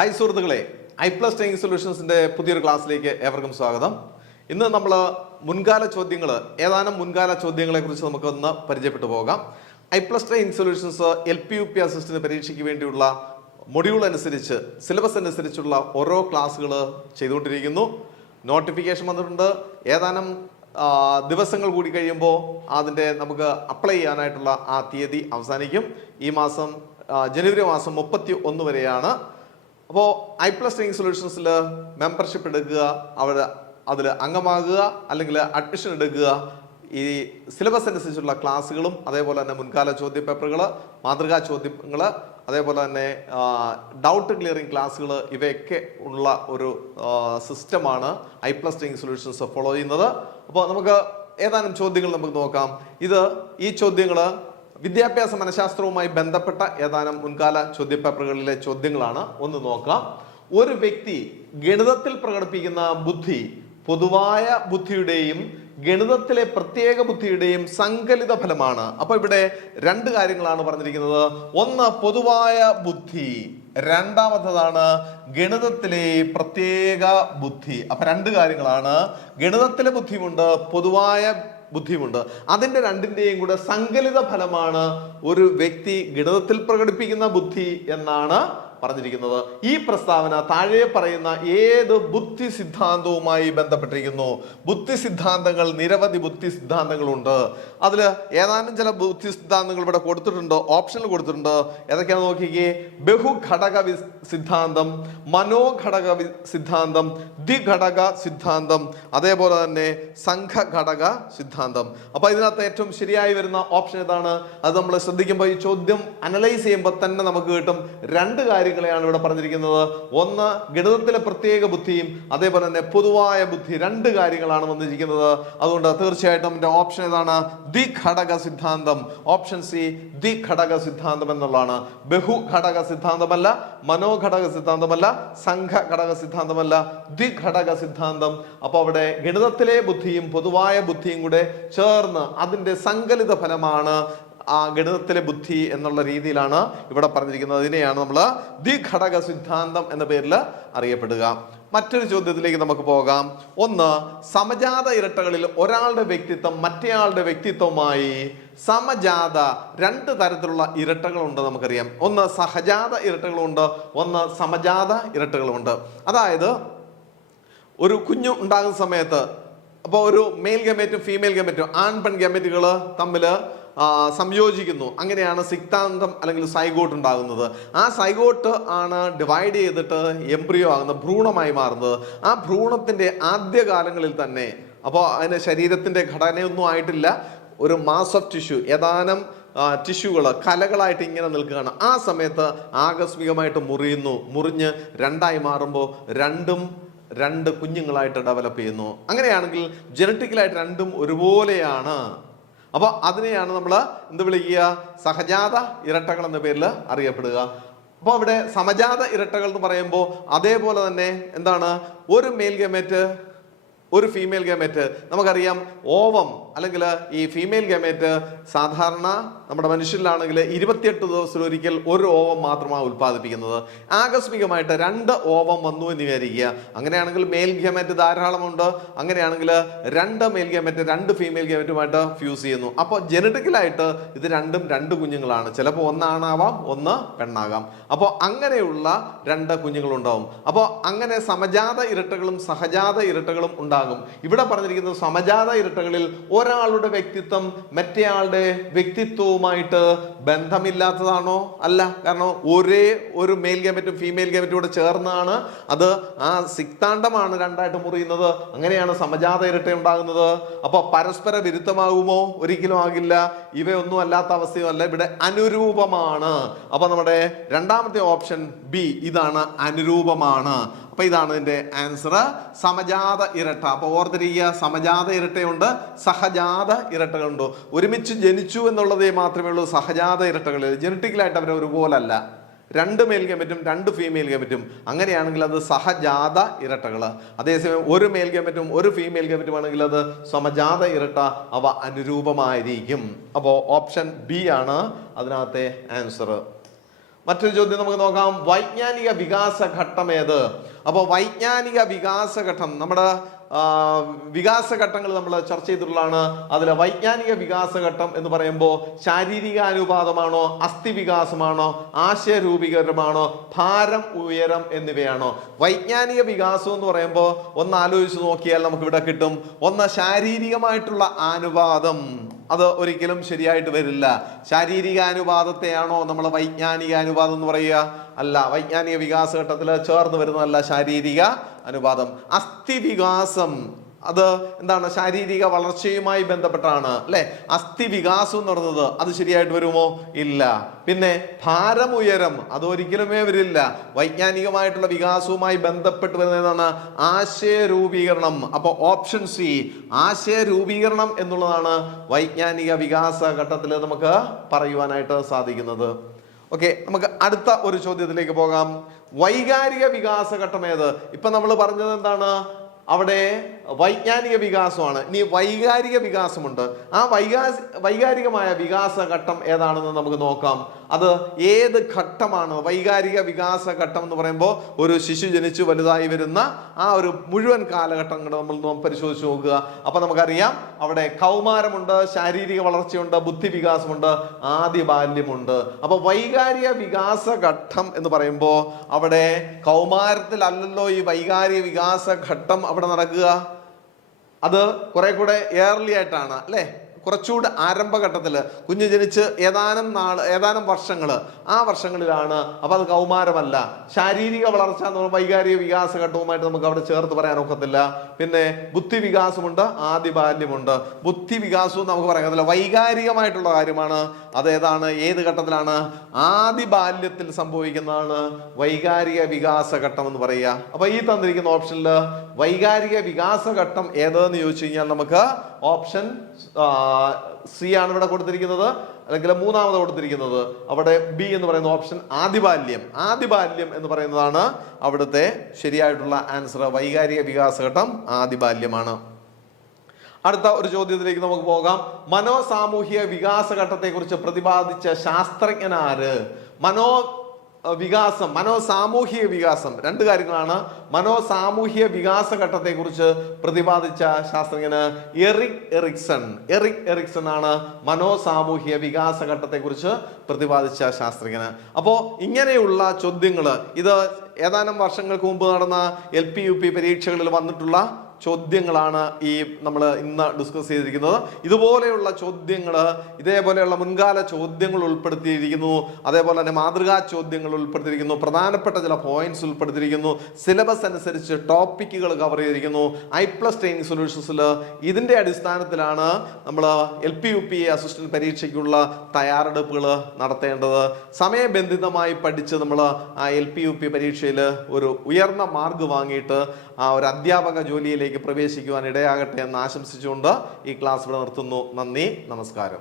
Hi സുഹൃത്തുക്കളെ, EyePlus training സൊല്യൂഷൻസിന്റെ പുതിയൊരു ക്ലാസ്സിലേക്ക് ഏവർക്കും സ്വാഗതം. ഇന്ന് നമ്മൾ ഏതാനും മുൻകാല ചോദ്യങ്ങളെ കുറിച്ച് നമുക്കൊന്ന് പരിചയപ്പെട്ടു പോകാം. EyePlus training solutions LP-UP assistant പരീക്ഷയ്ക്ക് വേണ്ടിയുള്ള മൊഡ്യൂൾ അനുസരിച്ച്, സിലബസ് അനുസരിച്ചുള്ള ഓരോ ക്ലാസ്സുകൾ ചെയ്തുകൊണ്ടിരിക്കുന്നു. നോട്ടിഫിക്കേഷൻ വന്നിട്ടുണ്ട്. ഏതാനും ദിവസങ്ങൾ കൂടി കഴിയുമ്പോൾ അതിൻ്റെ നമുക്ക് അപ്ലൈ ചെയ്യാനായിട്ടുള്ള ആ തീയതി അവസാനിക്കും. ഈ മാസം ജനുവരി മാസം 31 വരെയാണ്. അപ്പോൾ ഐപ്ലസ് ട്രെയിനിങ് സൊല്യൂഷൻസിൽ മെമ്പർഷിപ്പ് എടുക്കുക, അതിൽ അംഗമാകുക, അല്ലെങ്കിൽ അഡ്മിഷൻ എടുക്കുക. ഈ സിലബസ് അനുസരിച്ചുള്ള ക്ലാസ്സുകളും അതേപോലെ തന്നെ മുൻകാല ചോദ്യപേപ്പറുകൾ, മാതൃകാ ചോദ്യങ്ങൾ, അതേപോലെ തന്നെ ഡൗട്ട് ക്ലിയറിംഗ് ക്ലാസ്സുകൾ, ഇവയൊക്കെ ഉള്ള ഒരു സിസ്റ്റമാണ് ഐപ്ലസ് ട്രെയിനിങ് സൊല്യൂഷൻസ് ഫോളോ ചെയ്യുന്നത്. അപ്പോൾ നമുക്ക് ഏതാനും ചോദ്യങ്ങൾ നമുക്ക് നോക്കാം. ഈ ചോദ്യങ്ങൾ വിദ്യാഭ്യാസ മനഃശാസ്ത്രവുമായി ബന്ധപ്പെട്ട ഏതാനും മുൻകാല ചോദ്യപേപ്പറുകളിലെ ചോദ്യങ്ങളാണ്. ഒന്ന് നോക്കാം. ഒരു വ്യക്തി ഗണിതത്തിൽ പ്രകടിപ്പിക്കുന്ന ബുദ്ധി പൊതുവായ ബുദ്ധിയുടെയും ഗണിതത്തിലെ പ്രത്യേക ബുദ്ധിയുടെയും സങ്കലിത ഫലമാണ്. അപ്പൊ ഇവിടെ രണ്ട് കാര്യങ്ങളാണ് പറഞ്ഞിരിക്കുന്നത്. ഒന്ന് പൊതുവായ ബുദ്ധി, രണ്ടാമത്തതാണ് ഗണിതത്തിലെ പ്രത്യേക ബുദ്ധി. അപ്പൊ രണ്ട് കാര്യങ്ങളാണ്. ഗണിതത്തിലെ ബുദ്ധിയുമുണ്ട്, പൊതുവായ ബുദ്ധിയുമുണ്ട്. അതിൻ്റെ രണ്ടിൻ്റെയും കൂടെ സങ്കലിത ഫലമാണ് ഒരു വ്യക്തി ഗണിതത്തിൽ പ്രകടിപ്പിക്കുന്ന ബുദ്ധി എന്നാണ് പറഞ്ഞിരിക്കുന്നത്. ഈ പ്രസ്താവന താഴെ പറയുന്ന ഏത് ബുദ്ധി സിദ്ധാന്തവുമായി ബന്ധപ്പെട്ടിരിക്കുന്നു? ബുദ്ധി സിദ്ധാന്തങ്ങൾ, നിരവധി ബുദ്ധി സിദ്ധാന്തങ്ങളുണ്ട്. അതിൽ ഏതാനും ചില ബുദ്ധി സിദ്ധാന്തങ്ങൾ ഇവിടെ കൊടുത്തിട്ടുണ്ട്, ഓപ്ഷനിൽ കൊടുത്തിട്ടുണ്ട്. ഏതൊക്കെയാണെന്ന് നോക്കിക്കേ. ബഹുഘടക സിദ്ധാന്തം, മനോഘടക സിദ്ധാന്തം, ദ്വിഘടക സിദ്ധാന്തം, അതേപോലെ തന്നെ സംഘഘടക സിദ്ധാന്തം. അപ്പൊ ഇതിനകത്ത് ഏറ്റവും ശരിയായി വരുന്ന ഓപ്ഷൻ ഏതാണ്? അത് നമ്മൾ ശ്രദ്ധിക്കുമ്പോൾ, ഈ ചോദ്യം അനലൈസ് ചെയ്യുമ്പോൾ തന്നെ നമുക്ക് കിട്ടും. രണ്ട് കാര്യങ്ങളെയാണ് ഇവിടെ പറഞ്ഞിരിക്കുന്നത്. ഒന്ന് ഗണിതത്തിലെ പ്രത്യേക ബുദ്ധിയും അതേപോലെ തന്നെ പൊതുവായ ബുദ്ധി. രണ്ട് കാര്യങ്ങളാണ് വന്നിരിക്കുന്നത്. അതുകൊണ്ട് തീർച്ചയായിട്ടും എൻ്റെ ഓപ്ഷൻ ഏതാണ്? ദ്വിഘടക സിദ്ധാന്തം. ഓപ്ഷൻ സി, ദ്വിഘടക സിദ്ധാന്തം എന്നുള്ളതാണ്. ബഹുഘടക സിദ്ധാന്തമല്ല, മനോഘടക സിദ്ധാന്തമല്ല, സംഘഘടക സിദ്ധാന്തമല്ല, ദ്വിഘടക സിദ്ധാന്തം. അപ്പൊ അവിടെ ഗണിതത്തിലെ ബുദ്ധിയും പൊതുവായ ബുദ്ധിയും കൂടെ ചേർന്ന് അതിൻ്റെ സങ്കലിത ഫലമാണ് ആ ഗണിതത്തിലെ ബുദ്ധി എന്നുള്ള രീതിയിലാണ് ഇവിടെ പറഞ്ഞിരിക്കുന്നത്. അതിനെയാണ് നമ്മൾ ദ്വിഘടക സിദ്ധാന്തം എന്ന പേരിൽ അറിയപ്പെടുക. മറ്റൊരു ചോദ്യത്തിലേക്ക് നമുക്ക് പോകാം. ഒന്ന്, സമജാത ഇരട്ടകളിൽ ഒരാളുടെ വ്യക്തിത്വം മറ്റേയാളുടെ വ്യക്തിത്വമായി സമജാത രണ്ട് തരത്തിലുള്ള ഇരട്ടകളുണ്ട് നമുക്കറിയാം. ഒന്ന് സഹജാത ഇരട്ടകളുണ്ട്, ഒന്ന് സമജാത ഇരട്ടകളുമുണ്ട്. അതായത് ഒരു കുഞ്ഞു ഉണ്ടാകുന്ന സമയത്ത്, അപ്പോൾ ഒരു മെയിൽ ഗമേറ്റും ഫീമെയിൽ ഗമേറ്റും, ആൺ പെൺ ഗമേറ്റുകൾ തമ്മിൽ സംയോജിക്കുന്നു. അങ്ങനെയാണ് സിക്താന്തം അല്ലെങ്കിൽ സൈഗോട്ട് ഉണ്ടാകുന്നത്. ആ സൈഗോട്ട് ആണ് ഡിവൈഡ് ചെയ്തിട്ട് എംബ്രിയോ ആകുന്നത്, ഭ്രൂണമായി മാറുന്നത്. ആ ഭ്രൂണത്തിന്റെ ആദ്യകാലങ്ങളിൽ തന്നെ, അപ്പോൾ അതിന് ശരീരത്തിന്റെ ഘടനയൊന്നും ആയിട്ടില്ല, ഒരു മാസ് ഓഫ് ടിഷ്യൂ, ഏതാനും ടിഷ്യൂകൾ കലകളായിട്ട് ഇങ്ങനെ നിൽക്കുകയാണ്. ആ സമയത്ത് ആകസ്മികമായിട്ട് മുറിഞ്ഞ് രണ്ടായി മാറുമ്പോൾ രണ്ട് കുഞ്ഞുങ്ങളായിട്ട് ഡെവലപ്പ് ചെയ്യുന്നു. അങ്ങനെയാണെങ്കിൽ ജനറ്റിക്കലായിട്ട് രണ്ടും ഒരുപോലെയാണ്. അപ്പൊ അതിനെയാണ് നമ്മൾ എന്ത് വിളിക്കുക? സഹജാത ഇരട്ടകൾ എന്ന പേരിൽ അറിയപ്പെടുക. അപ്പോൾ അവിടെ സമജാത ഇരട്ടകൾ എന്ന് പറയുമ്പോൾ അതേപോലെ തന്നെ എന്താണ്, ഒരു മെയിൽ ഗമേറ്റ് ഒരു ഫീമെയിൽ ഗമേറ്റ്. നമുക്കറിയാം ഓവം അല്ലെങ്കിൽ ഈ ഫീമെയിൽ ഗമേറ്റ് സാധാരണ നമ്മുടെ മനുഷ്യരിലാണെങ്കിൽ 28 ദിവസത്തിലൊരിക്കൽ ഒരു ഓവം മാത്രമാണ് ഉൽപ്പാദിപ്പിക്കുന്നത്. ആകസ്മികമായിട്ട് 2 ഓവം വന്നു എന്ന് വിചാരിക്കുക. അങ്ങനെയാണെങ്കിൽ മെയിൽ ഗമേറ്റ് ധാരാളമുണ്ട്. അങ്ങനെയാണെങ്കിൽ 2 മെയിൽ ഗമേറ്റ് 2 ഫീമെയിൽ ഗമേറ്റുമായിട്ട് ഫ്യൂസ് ചെയ്യുന്നു. അപ്പോൾ ജനറ്റിക്കലായിട്ട് ഇത് രണ്ടും 2 കുഞ്ഞുങ്ങളാണ്. ചിലപ്പോൾ ഒന്നാണാവാം, ഒന്ന് പെണ്ണാകാം. അപ്പോൾ അങ്ങനെയുള്ള 2 കുഞ്ഞുങ്ങളുണ്ടാവും. അപ്പോൾ അങ്ങനെ സമജാത ഇരട്ടകളും സഹജാത ഇരട്ടകളും ഉണ്ടാകും. ഇവിടെ പറഞ്ഞിരിക്കുന്നത് സമജാത ഇരട്ടകളിൽ ഒരാളുടെ വ്യക്തിത്വം മറ്റേയാളുടെ വ്യക്തിത്വവുമായിട്ട് ബന്ധമില്ലാത്തതാണോ? അല്ല. കാരണം ഒരേ ഒരു മെയിൽ ഗമറ്റും ഫീമെയിൽ ഗമറ്റും കൂടെ ചേർന്നാണ് അത്, ആ സിക്താണ്ഡമാണ് രണ്ടായിട്ട് മുറിയുന്നത്. അങ്ങനെയാണ് സമജാത ഇരട്ട ഉണ്ടാകുന്നത്. അപ്പൊ പരസ്പര വിരുദ്ധമാകുമോ? ഒരിക്കലും ആകില്ല. ഇവയൊന്നും അല്ലാത്ത അവസ്ഥയുമല്ല, ഇവിടെ അനുരൂപമാണ്. അപ്പൊ നമ്മുടെ രണ്ടാമത്തെ ഓപ്ഷൻ ബി, ഇതാണ്, അനുരൂപമാണ്. അപ്പൊ ഇതാണ് ഇതിന്റെ ആൻസർ, സമജാത ഇരട്ട. അപ്പൊ ഓർത്തിരിക്കുക, സമജാത ഇരട്ടയുണ്ട്, സഹജാത ഇരട്ടകളുണ്ട്. ഒരുമിച്ച് ജനിച്ചു എന്നുള്ളതേ മാത്രമേ ഉള്ളൂ സഹജാത ഇരട്ടകളിൽ. ജനറ്റിക്കലായിട്ട് അവർ ഒരുപോലല്ല. 2 മെയിൽ ഗമറ്റും 2 ഫീമെയിൽ ഗമറ്റും. അങ്ങനെയാണെങ്കിൽ അത് സഹജാത ഇരട്ടകൾ. അതേസമയം ഒരു മെയിൽ ഗമറ്റും ഒരു ഫീമെയിൽ ഗമറ്റും ആണെങ്കിൽ അത് സമജാത ഇരട്ട, അവ അനുരൂപമായിരിക്കും. അപ്പോൾ ഓപ്ഷൻ ബി ആണ് അതിനകത്തെ ആൻസർ. മറ്റൊരു ചോദ്യം നമുക്ക് നോക്കാം. വൈജ്ഞാനിക വികാസ ഘട്ടം ഏത്? അപ്പോൾ വൈജ്ഞാനിക വികാസ ഘട്ടം നമ്മുടെ വികാസഘട്ടങ്ങൾ നമ്മൾ ചർച്ച ചെയ്തിട്ടുള്ളതാണ്. അതിൽ വൈജ്ഞാനിക വികാസഘട്ടം എന്ന് പറയുമ്പോൾ ശാരീരിക അനുപാതമാണോ, അസ്ഥി വികാസമാണോ, ആശയ രൂപീകരണമാണോ, ഭാരം ഉയരം എന്നിവയാണോ? വൈജ്ഞാനിക വികാസം എന്ന് പറയുമ്പോൾ ഒന്ന് ആലോചിച്ച് നോക്കിയാൽ നമുക്ക് ഇവിടെ കിട്ടും. ഒന്ന് ശാരീരികമായിട്ടുള്ള അനുപാതം, അത് ഒരിക്കലും ശരിയായിട്ട് വരില്ല. ശാരീരിക അനുപാതത്തെയാണോ നമ്മൾ വൈജ്ഞാനിക അനുപാതം എന്ന് പറയുക? അല്ല, വൈജ്ഞാനിക വികാസഘട്ടത്തിൽ ചേർന്ന് വരുന്നതല്ല ശാരീരിക അനുപാതം. അസ്ഥി വികാസം അത് എന്താണ്? ശാരീരിക വളർച്ചയുമായി ബന്ധപ്പെട്ടാണ് അല്ലെ? അസ്ഥി വികാസം എന്ന് പറയുന്നത് അത് ശരിയായിട്ട് വരുമോ? ഇല്ല. പിന്നെ ഭാരം ഉയരം അത് ഒരിക്കലുമേ വരില്ല. വൈജ്ഞാനികമായിട്ടുള്ള വികാസവുമായി ബന്ധപ്പെട്ട് വരുന്നതാണ് ആശയ രൂപീകരണം. അപ്പൊ ഓപ്ഷൻ സി, ആശയ രൂപീകരണം എന്നുള്ളതാണ് വൈജ്ഞാനിക വികാസ ഘട്ടത്തിൽ നമുക്ക് പറയുവാനായിട്ട് സാധിക്കുന്നത്. ഓക്കെ, നമുക്ക് അടുത്ത ഒരു ചോദ്യത്തിലേക്ക് പോകാം. വൈകാരിക വികാസഘട്ടം ഏത്? ഇപ്പൊ നമ്മൾ പറഞ്ഞത് എന്താണ്? അവിടെ വൈജ്ഞാനിക വികാസമാണ്. ഇനി വൈകാരിക വികാസമുണ്ട്. ആ വൈകാരികമായ വികാസഘട്ടം ഏതാണെന്ന് നമുക്ക് നോക്കാം. അത് ഏത് ഘട്ടമാണ്? വൈകാരിക വികാസ ഘട്ടം എന്ന് പറയുമ്പോൾ ഒരു ശിശു ജനിച്ചു വലുതായി വരുന്ന ആ ഒരു മുഴുവൻ കാലഘട്ടങ്ങൾ നമ്മൾ പരിശോധിച്ച് നോക്കുക. അപ്പൊ നമുക്കറിയാം അവിടെ കൗമാരമുണ്ട്, ശാരീരിക വളർച്ചയുണ്ട്, ബുദ്ധി വികാസമുണ്ട്, ആദ്യ ബാല്യമുണ്ട്. അപ്പൊ വൈകാരിക വികാസ ഘട്ടം എന്ന് പറയുമ്പോൾ അവിടെ കൗമാരത്തിലല്ലല്ലോ ഈ വൈകാരിക വികാസ ഘട്ടം അവിടെ നടക്കുക. അത് കുറെ കൂടെ ഏർലി ആയിട്ടാണ് അല്ലെ? കുറച്ചുകൂടെ ആരംഭഘട്ടത്തില് കുഞ്ഞ് ജനിച്ച് ഏതാനും വർഷങ്ങൾ, ആ വർഷങ്ങളിലാണ്. അപ്പൊ അത് കൗമാരമല്ല. ശാരീരിക വളർച്ച എന്ന് പറയുമ്പോൾ വൈകാരിക വികാസ ഘട്ടവുമായിട്ട് നമുക്ക് അവിടെ ചേർത്ത് പറയാൻ ഒക്കത്തില്ല. പിന്നെ ബുദ്ധി വികാസമുണ്ട്, ആദ്യ ബാല്യമുണ്ട്. ബുദ്ധി വികാസവും നമുക്ക് പറയാൻ പറ്റില്ല, വൈകാരികമായിട്ടുള്ള കാര്യമാണ്. അതേതാണ്? ഏത് ഘട്ടത്തിലാണ്? ആദ്യ ബാല്യത്തിൽ സംഭവിക്കുന്നതാണ് വൈകാരിക വികാസ ഘട്ടം എന്ന് പറയുക. അപ്പൊ ഈ തന്നിരിക്കുന്ന ഓപ്ഷനിൽ വൈകാരിക വികാസ ഘട്ടം ഏതെന്ന് ചോദിച്ചു കഴിഞ്ഞാൽ നമുക്ക് ഓപ്ഷൻ സി ആണ് ഇവിടെ കൊടുത്തിരിക്കുന്നത്, അല്ലെങ്കിൽ മൂന്നാമത് കൊടുത്തിരിക്കുന്നത്. അവിടെ ബി എന്ന് പറയുന്ന ഓപ്ഷൻ ആദിബാല്യം. ആദിബാല്യം എന്ന് പറയുന്നതാണ് അവിടുത്തെ ശരിയായിട്ടുള്ള ആൻസർ. വൈകാരിക വികാസഘട്ടം ആദിബാല്യമാണ്. അടുത്ത ഒരു ചോദ്യത്തിലേക്ക് നമുക്ക് പോകാം. മനോസാമൂഹിക വികാസഘട്ടത്തെ കുറിച്ച് പ്രതിപാദിച്ച ശാസ്ത്രജ്ഞനാര്? മനോസാമൂഹിക വികാസം രണ്ട് കാര്യങ്ങളാണ്. മനോസാമൂഹിക വികാസ ഘട്ടത്തെ കുറിച്ച് പ്രതിപാദിച്ച ശാസ്ത്രജ്ഞന് എറിക് എറിക്സൺ ആണ് മനോസാമൂഹിക വികാസ ഘട്ടത്തെ കുറിച്ച് പ്രതിപാദിച്ച ശാസ്ത്രജ്ഞന്. അപ്പോ ഇങ്ങനെയുള്ള ചോദ്യങ്ങള് ഇത് ഏതാനും വർഷങ്ങൾക്ക് മുമ്പ് നടന്ന LP UP പരീക്ഷകളിൽ വന്നിട്ടുള്ള ചോദ്യങ്ങളാണ് ഈ നമ്മൾ ഇന്ന് ഡിസ്കസ് ചെയ്തിരിക്കുന്നത്. ഇതുപോലെയുള്ള ചോദ്യങ്ങൾ, ഇതേപോലെയുള്ള മുൻകാല ചോദ്യങ്ങൾ ഉൾപ്പെടുത്തിയിരിക്കുന്നു. അതേപോലെ തന്നെ മാതൃകാ ചോദ്യങ്ങൾ ഉൾപ്പെടുത്തിയിരിക്കുന്നു. പ്രധാനപ്പെട്ട ചില പോയിന്റ്സ് ഉൾപ്പെടുത്തിയിരിക്കുന്നു. സിലബസ് അനുസരിച്ച് ടോപ്പിക്കുകൾ കവർ ചെയ്തിരിക്കുന്നു. I+ ട്രെയിനിങ് സൊല്യൂഷൻസിൽ ഇതിന്റെ അടിസ്ഥാനത്തിലാണ് നമ്മൾ LP UP അസിസ്റ്റന്റ് പരീക്ഷയ്ക്കുള്ള തയ്യാറെടുപ്പുകൾ നടത്തേണ്ടത്. സമയബന്ധിതമായി പഠിച്ച് നമ്മൾ ആ LP UP പരീക്ഷയിൽ ഒരു ഉയർന്ന മാർക്ക് വാങ്ങിയിട്ട് ആ ഒരു അധ്യാപക ജോലിയിലേക്ക് പ്രവേശിക്കുവാൻ ഇടയാകട്ടെ എന്ന് ആശംസിച്ചുകൊണ്ട് ഈ ക്ലാസ് ഇവിടെ നിർത്തുന്നു. നന്ദി, നമസ്കാരം.